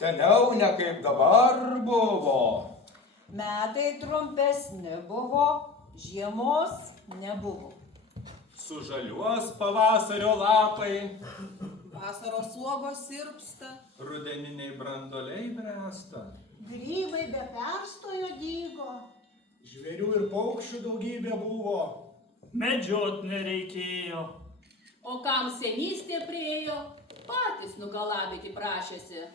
Seniau ne kaip dabar buvo. Metai trumpesni buvo, žiemos nebuvo. Sužaliuos pavasario lapai, Vasaros uogos sirpsta. rudeniniai branduoliai bręsta. Grybai be perstojo dygo. Žvėrių ir paukščių daugybė buvo. Medžiot nereikėjo. O kam senystė priejo, patys nugalabyti prašėsi.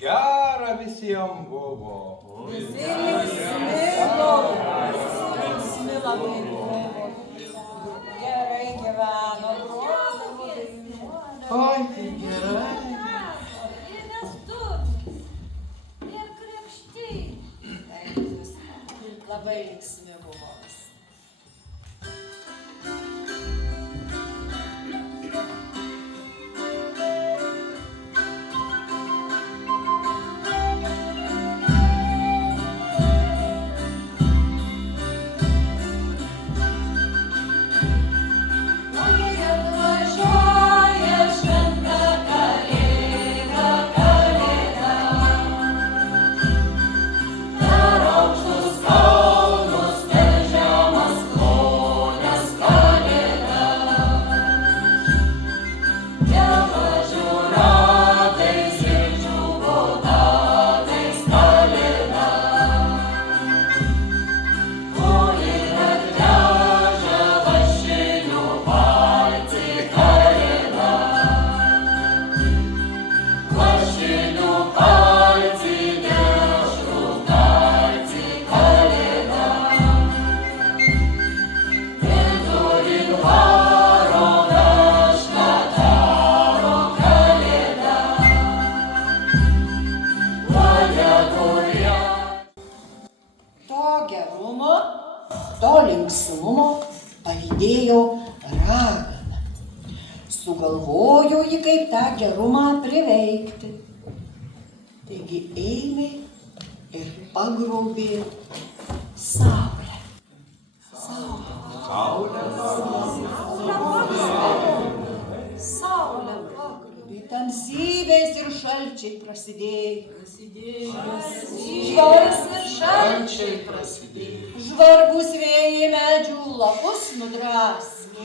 Gera visiems buvo. Visi linksmi labai buvo. Gerai gyveno, grodavo, dainuodavo. Oi, kaip gerai. Ir vestuvės, ir krikštynės. Labai linksmi buvo visi. To linksmumo palydėjo ragana. Sugalvojo ji kaip tą gerumą priveikti. Taigi ėmė ir pagrobė saulę. Saulę pagrobė, tamsybės ir šalčiai prasidėjo. Žvarbus ir šalčiai prasidėjo. Žvarbus vėjai medžių lapus nudraskė.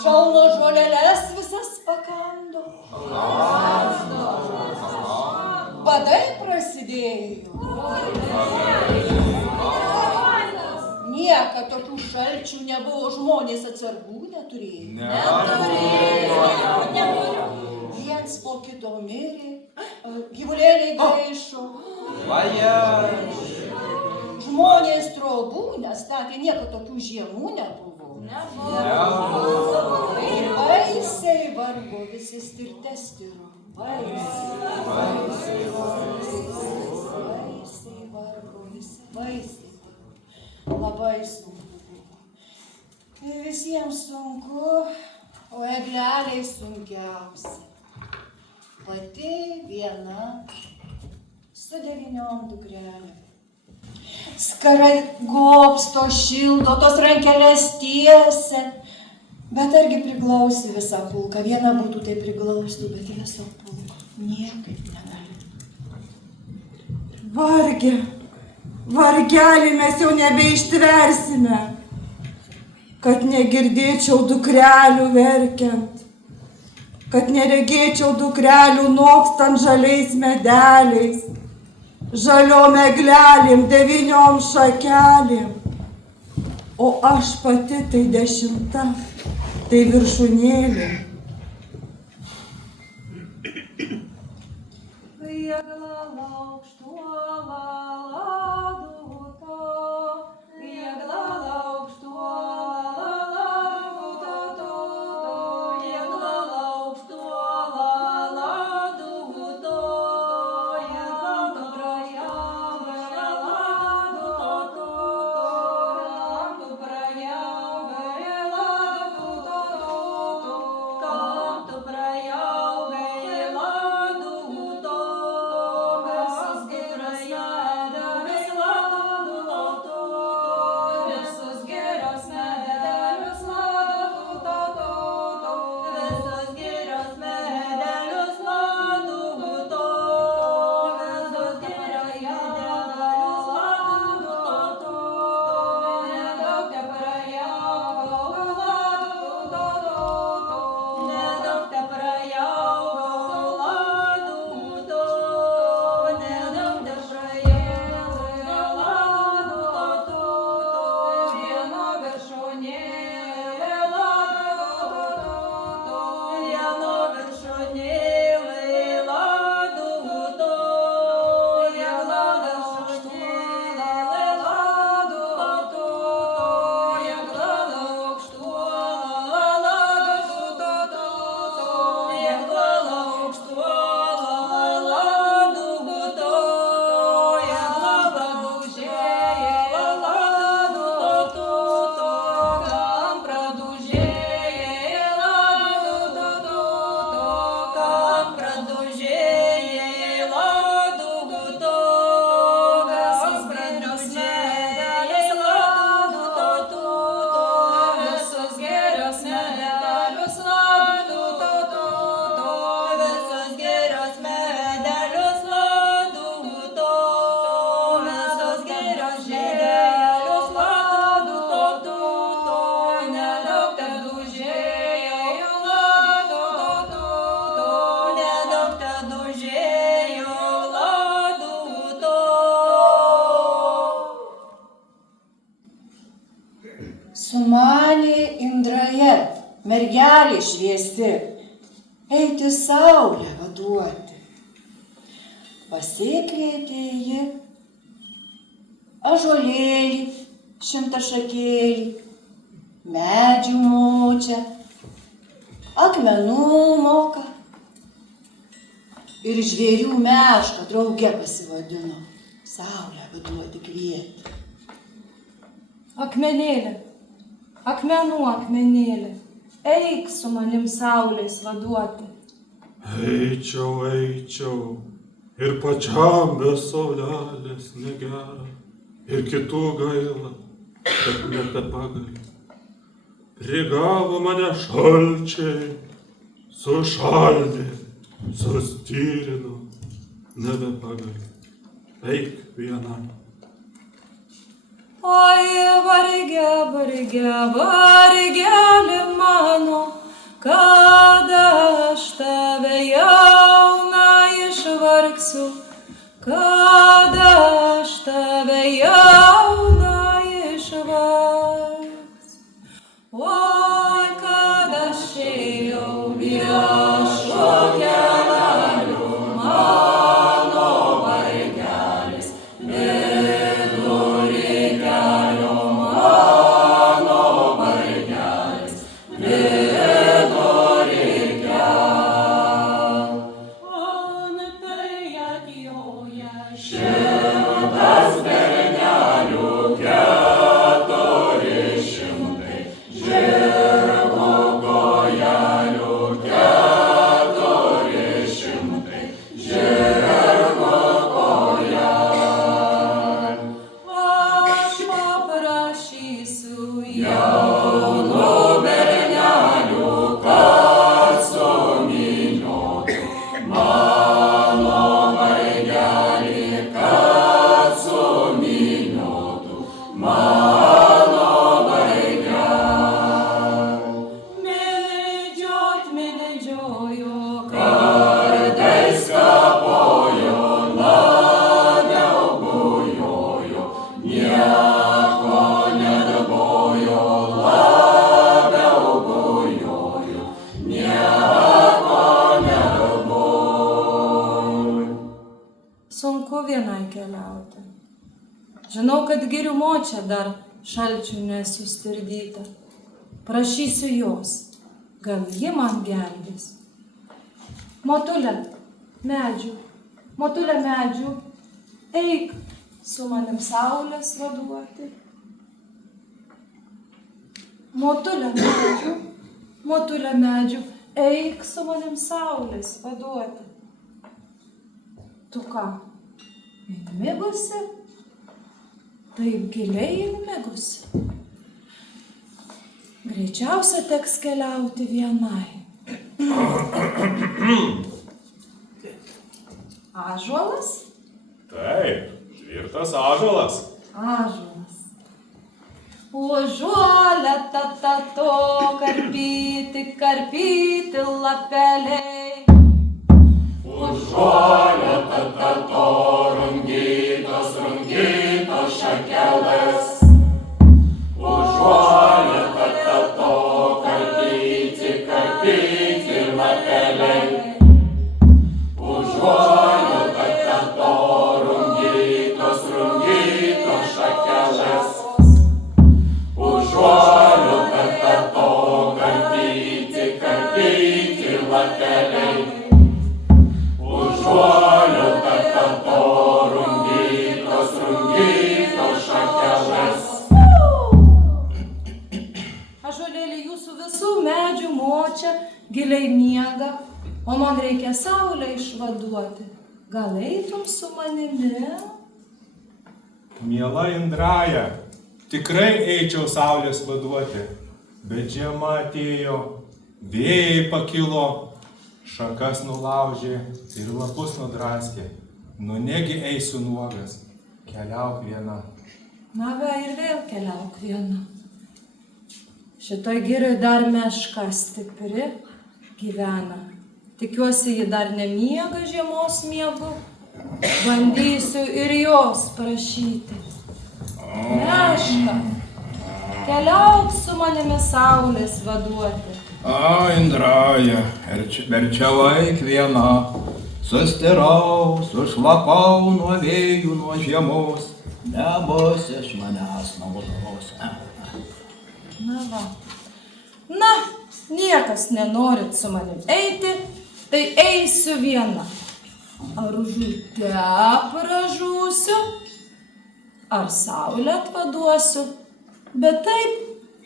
Šalno žoleles visas pakando. Badai prasidėjo. Niekad tokių šalčių nebuvo, žmonės atsargų neturėjo. Viens po kito mirė, gyvulėliai gaišo. Žmonės trobų nestatė, niekad tokių žiemų nebuvo. Tai baisiai vargo visi stirtestiro. Baisiai vargo visi, baisiai. Labai sunku buvo. Visiems sunku, o egleliai sunkiausia. Pati viena su 9 dukrelėm. Skarai gobsto, šildo, tos rankelės tiesia. Bet argi priglausi visą pulką? Viena būtų tai priglaustų, bet viso pulko niekaip negali. Vargelį mes jau nebeištversime, kad negirdėčiau dukrelių verkiant, kad neregėčiau dukrelių nokstant žaliais medeliais, žaliom eglelėm, 9 šakelėm, o aš pati tai 10, tai viršūnėlė. mergelė šviesi, eiti saulę vaduoti. Pasikvietė ji ąžuolėlį, šimtašakėlį, medžių močią, akmenų moką ir žvėrių mešką drauge pasivadino, saulę vaduoti kvietė. Akmenėlė, akmenų akmenėlė, eik su manim saulės vaduoti. Eičiau, eičiau, ir pačiam be saulelės negera, ir kitų gaila, kad nebepagai. Prigavo mane šalčiai, sušaldė, sustyrino, nebepagai. Eik viena. Oi, varge, varge, vargelė mano, kada aš tave jauną išvargsiu, kada aš tave jauną išvargsiu. Oi, kada aš ėjau viešo keleliu, mano vargelis, vidury kelio, mano vargelis, vidury kelio. Antai atjoja šimtas bernelių, 400 žirgų kojelių, 400 žirgų kojelių. Aš paprašysiu jaunų bernelių, kad sumyniotų mano vargelį, kad sumyniotų mano vargelį. Medžiot medžiojo, kartais kapojo, labiau bujojo, nieko nedabojo, labiau bujojo, nieko nedabojo. Sunku vienai keliauti. Žinau, kad girių močia dar šalčių nesustirdyta. Prašysiu jos, gal ji man gelbės. Motulė medžių, eik su manim saulės vaduoti. Motulė medžių, eik su manim saulės vaduoti. Tu ką, įmigusi? Taip giliai įmigusi. Greičiausia teks keliauti vienai. Ąžuolas? Taip, tvirtas ąžuolas. Ąžuolas. Užuolę tatato, karpyti lapeliai. Užuolę tatato, rungytos šakelės. Užuolę tatato, karpyti lapeliai. Užuolę tatato, rungytos šakelės. Užuolę tatato, karpyti lapeliai. Užuolę tatato, rungytos šakelės. Ąžuolėli, jūsų visų medžių močia giliai miega, o man reikia saulę išvaduoti. Gal eitum su manimi? Miela Indraja, tikrai eičiau saulės vaduoti, bet žiema atėjo, vėjai pakilo, šakas nulaužė ir lapus nudraskė. Nu negi eisiu nuogas, keliauk viena. Na va ir vėl keliauk viena. Šitoj girioj dar meška stipri gyvena. Tikiuosi, ji dar nemiega žiemos miegu. Bandysiu ir jos prašyti. Meška, keliauk su manimi saulės vaduoti. A, Indraja, verčiau eik viena. Sustirau, sušlapau nuo vėjų, nuo žiemos. Nebus iš manęs naudos. Na va. Na, niekas nenorit su manim eiti, tai eisiu viena. Ar žūte pražūsiu, ar saulę atvaduosiu, bet taip,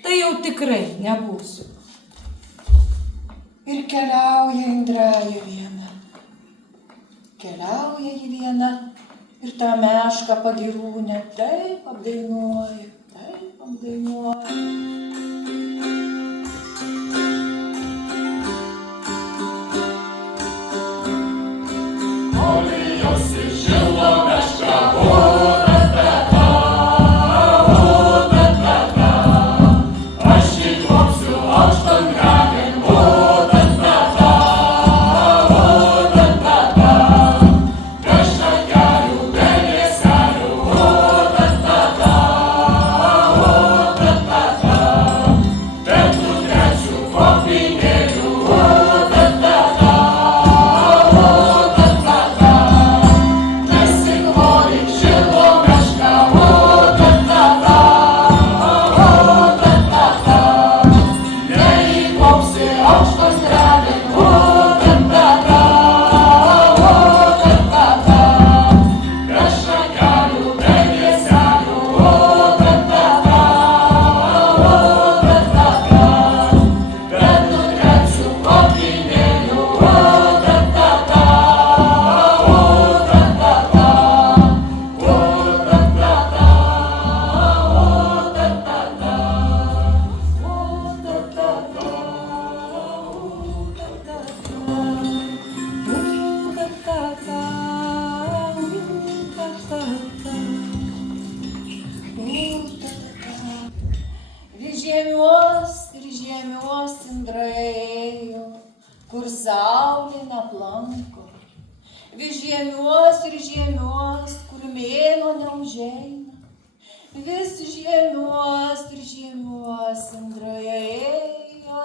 tai jau tikrai nebūsiu. Ir keliauja Indraja viena. Keliauja ji viena ir tą mešką pagirūnę taip apdainuoja, taip apdainuoja. Žiemiuos Indraja ėjo, kur saulė neplanko. Vis žiemiuos, kur mėnuo neužeina. Vis žiemiuos Indraja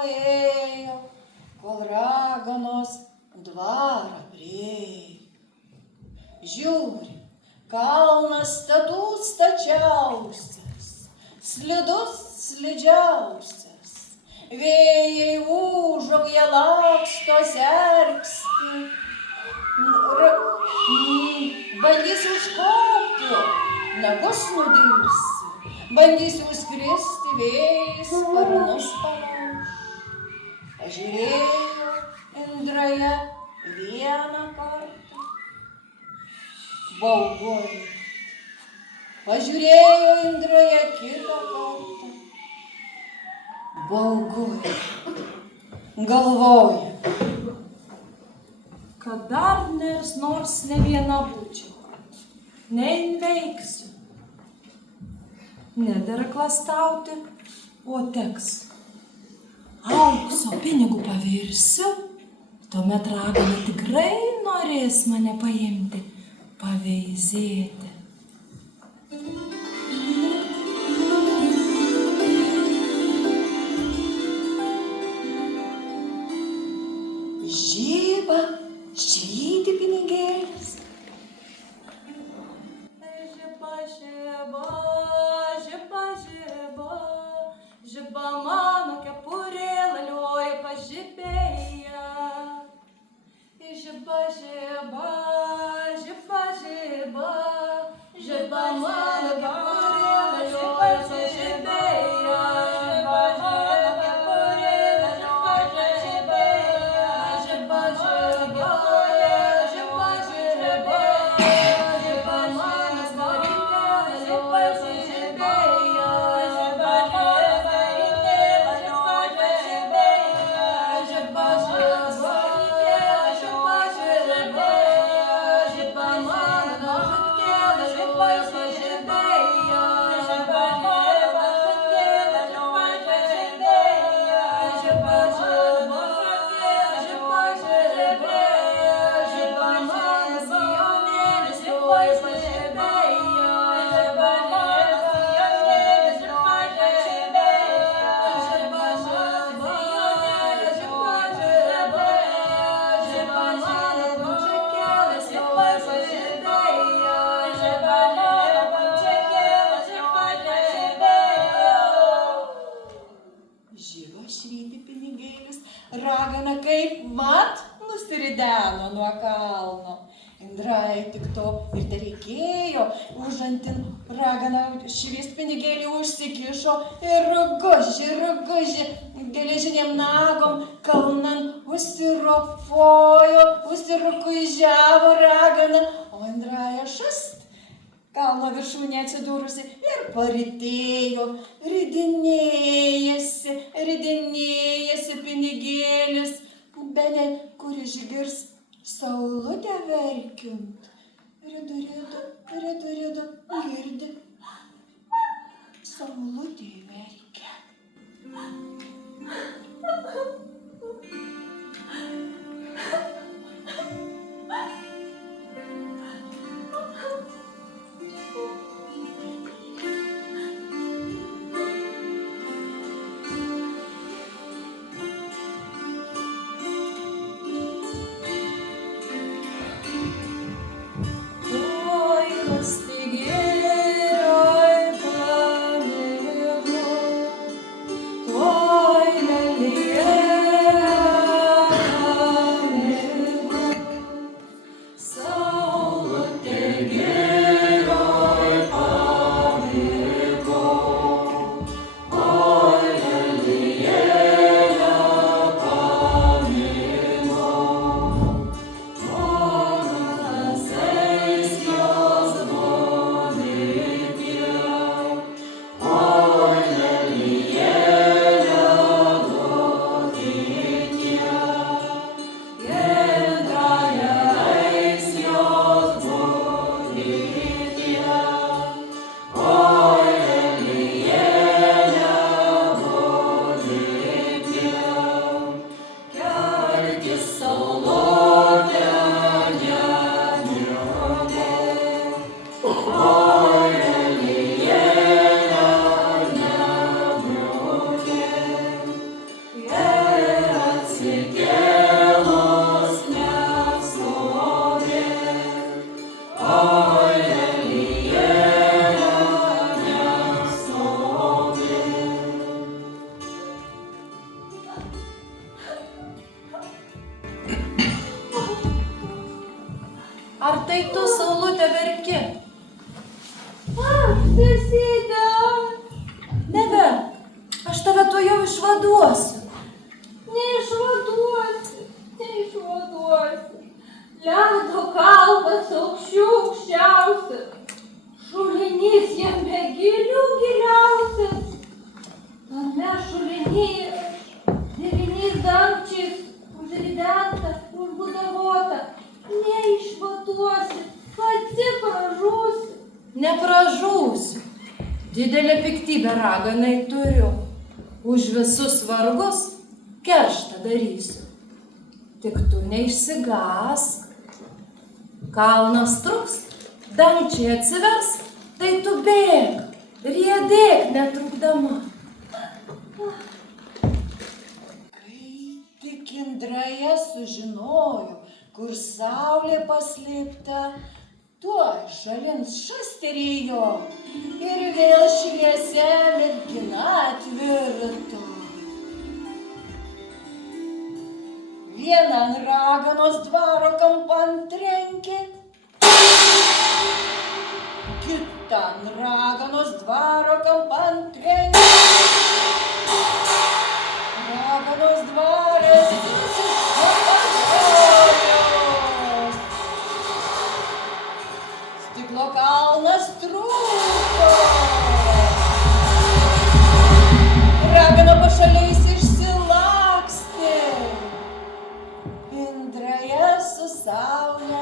ėjo, kol raganos dvarą priėjo. Žiūri, kalnas status stačiausias, slidus slidžiausias. Vėjai ūžauja laksto sergsti, bandys užkopti, nagus nudirsi, bandys užskristi, vėjas sparnus palauš. Pažiūrėjo Indraja vieną kartą, baugojo. Pažiūrėjo Indraja kitą kartą, baugoja, galvoja, kad dar nors ne viena būčiau, neįveiksiu. Nedera klastauti, o teks. Aukso pinigų pavirsiu, tuomet ragana tikrai norės mane paimti, paveizėti. Žiba, žydi pinigėlis. Žiba mano kepurė lalioja pažibėja. Žiba, žiba mano kepurė lalioja pažibėja. Pažibėja. kalno. Indrai tik to ir tereikėjo, užantin ragana švyst pinigėlį užsikišo ir ruguži, geležinėm nagom kalnan užsiropojo, užsirukuižiavo ragana, o Indraja šast kalno viršūnė atsidūrusi ir paritėjo, ridinėjasi pinigėlis, bene kur išgirs saulutę verkiant. Ridu, girdi, saulutė verkia. Ar tai tu, Saulute, verki? Aš, sesyte. Neverk, aš tave tuojau išvaduosiu. Neišvaduosi. Ledo kalnas aukščiausias. Šulinys jame giliausias. Tame šulinyje 9 dangčiais užridenta, užbudavota. Neišvaduosi, pati pražūsi. Nepražūsiu. Didelę piktybę raganai turiu. Už visus vargus kerštą darysiu. Tik tu neišsigąsk. Kalnas truks, dangčiai atsivers, tai tu bėg, riedėk netrukdama. Kai tik Indraja sužinojo, kur saulė paslėpta, tuoj šalin šasterijo ir vėl šviesia mergina atvirto. Vieną ant raganos dvaro kampan trenkė, kitą ant raganos dvaro kampan trenkė. Raganos dvaras susiskapantojos. Stiklo kalnas trūko. Ragana pašaliais išsilakstė. Indraja su saule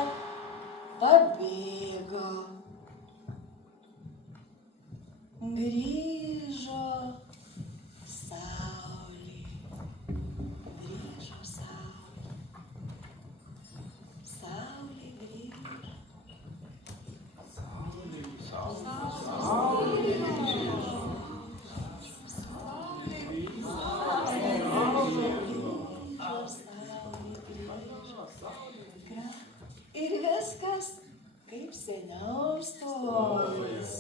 pabėgo. Grįžo saulė. Saulė grįžo. Ir viskas kaip seniau stojus.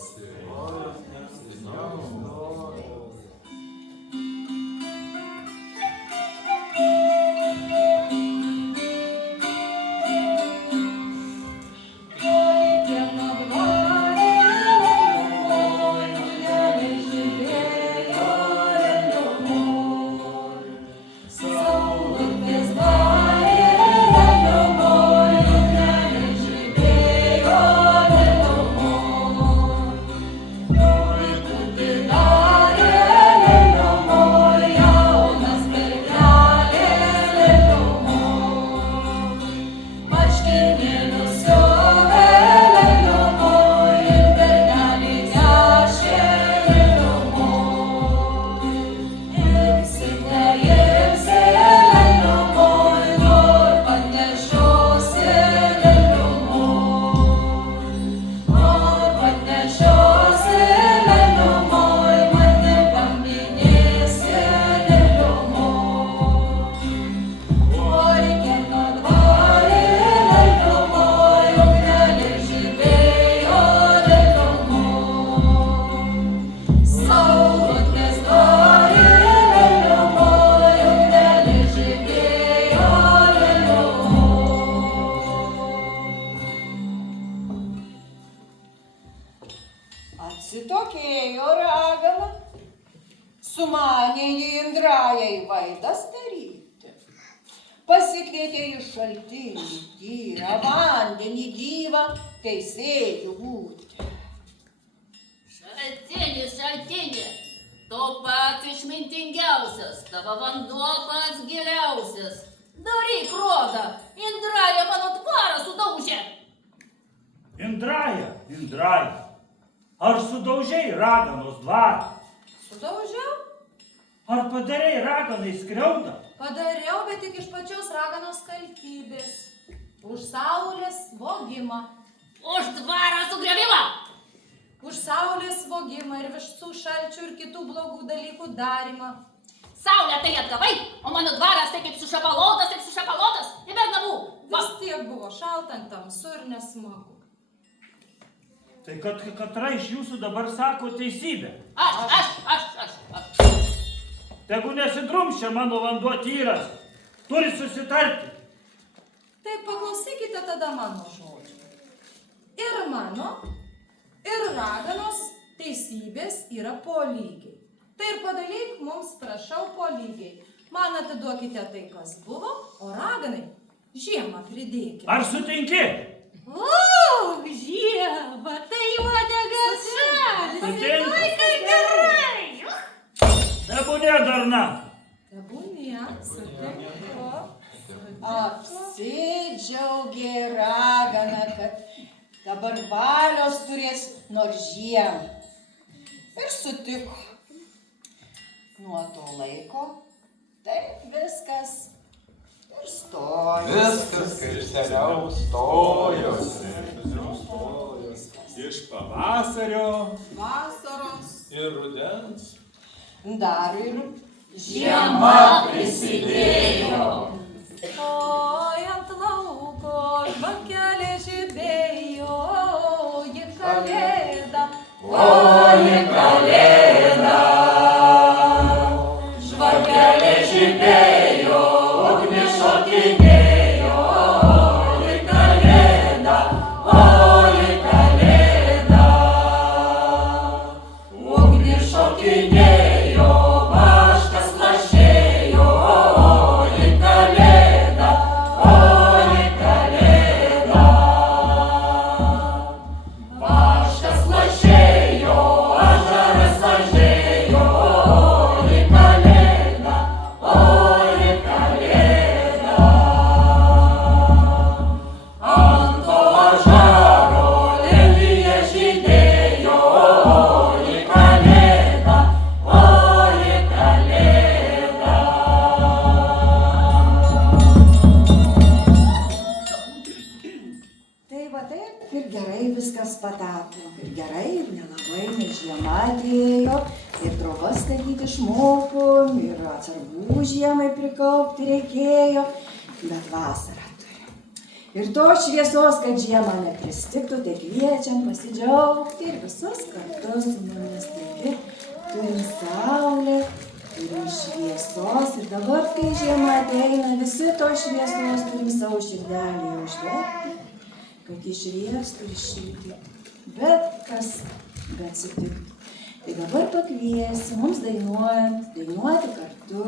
Atsitokėjo ragana, sumanė jį Indrajai vaidas daryti. Pasikvietė į šaltinį, tyrą vandenį gyvą, teisėjų būti. Šaltinį, tu pats išmintingiausias, tavo vanduo pats giliausias. Daryk rodą, Indraja mano dvarą sudaužė. Indraja, ar sudaužei raganos dvarą? Sudaužiau? Ar padarei raganai skriaudą? Padariau, bet tik iš pačios raganos kaltybės. Už saulės vogimą. Už dvarą sugriovimą. Už saulės vogimą ir visų šalčių ir kitų blogų dalykų darimą. Saulę tai atgavai, o mano dvaras tai kaip sušapalotas, nebent namų. Vis tiek buvo šalta, tamsu ir nesmagu. Tai kad katra iš jūsų dabar sako teisybę. Aš. Tegu nesidrumščia mano vanduo tyras. Turi susitarti. Tai paklausykite tada mano žodžių. Ir mano, ir raganos teisybės yra po lygiai. Tai ir padalyk mums, prašau, po lygiai. Man atiduokite tai, kas buvo, o raganai žiemą pridėkite. Ar sutinki? O, žiemą, tai uodegas šalis. Sutinku. Oi, kaip gerai. Tebūnie darna. Tebūnie, sutinku. Apsidžiaugė ragana, kad dabar valios turės nors žiemą. Ir sutiko. Nuo to laiko taip viskas ir stojo. Viskas kaip seniau stojosi. Iš pavasario Vasaros. ir rudens. Dar ir Žiema prisidėjo. Oi, ant lauko žvakelė žibėjo, ji kalėda. Oji kalėda, žvakelė žibėjo, ugnis šokinėjo. Oji kalėda, ugnis šokinėjo, vaškas lašėjo. Oji kalėda, vaškas lašėjo, ašaras lažėjo. Oji kalėda, ant to ašaro lelija žydėjo. Oji kalėda, Tai va taip ir gerai viskas patapo. Ir gerai, ir nelabai, nes žiema atėjo, ir trobas statyti išmokom, ir atsargų žiemai prikaupti reikėjo, bet vasarą turiu. Ir tos šviesos, kad žiemą nepristiktų, tai kviečiam pasidžiaugti ir visus kartu su mumis. Taigi turim saulę, turim šviesos ir dabar, kai žiema ateina, visi tos šviesos turim savo širdelį uždegti, kad išriestų ir šilti. Bet kas, bet sutiktų. Tai dabar pakviesi mums dainuoti kartu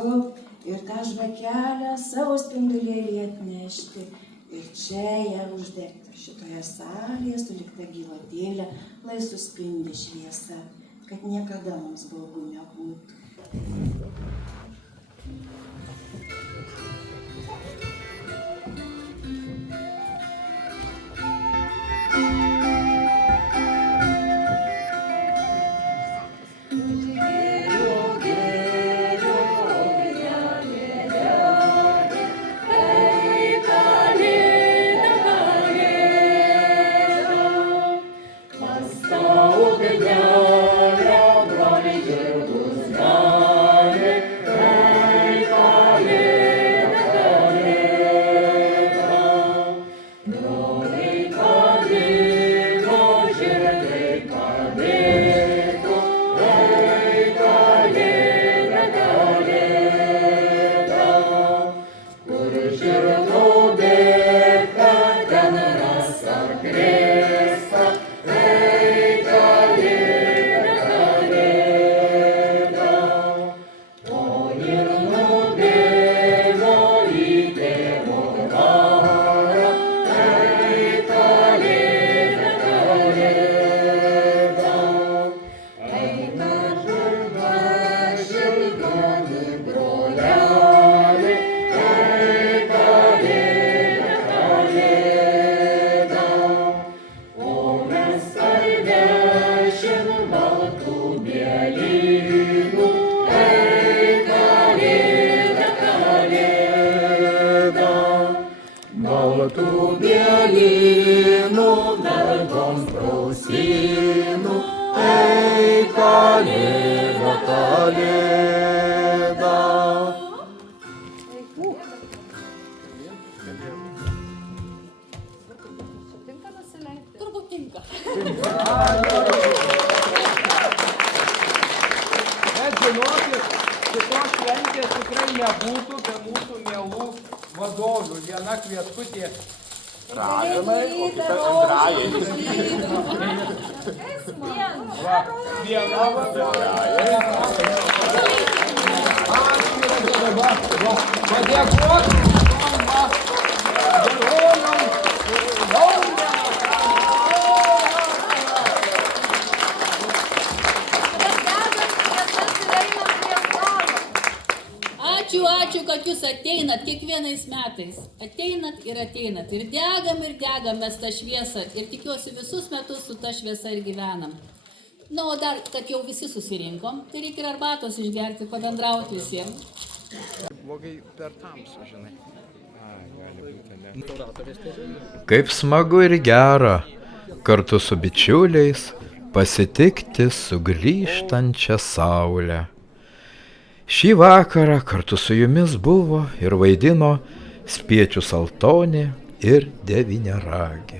ir tą žvakelę savo spindulėlį atnešti. Ir čia ją uždegti. Šitoje salėje sulikta gyvatėlė, lai suspindi šviesa, kad niekada mums baugu nebūtų. prausynų, mergoms prausynų, ei kalėda, kalėda. Turbūt tinka. Bet žinokit, šitos šventės tikrai nebūtų be mūsų mielų vadovių. Viena Kvietkutė raganai, o kita Indrajai. Va, viena vadovė. Padėkot, Ačiū, kad jūs ateinat kiekvienais metais. Ateinat. Ir degam mes tą šviesą. Ir tikiuosi visus metus su ta šviesa ir gyvenam. Na, o dar, kad jau visi susirinkom, tai reikia ir arbatos išgerti, pabendrauti visiems. blogai per tamsų, žinai. Kaip smagu ir gera kartu su bičiuliais pasitikti sugrįžtančią saulę. Šį vakarą kartu su jumis buvo ir vaidino Spiečius Altonė ir Devyniaragė.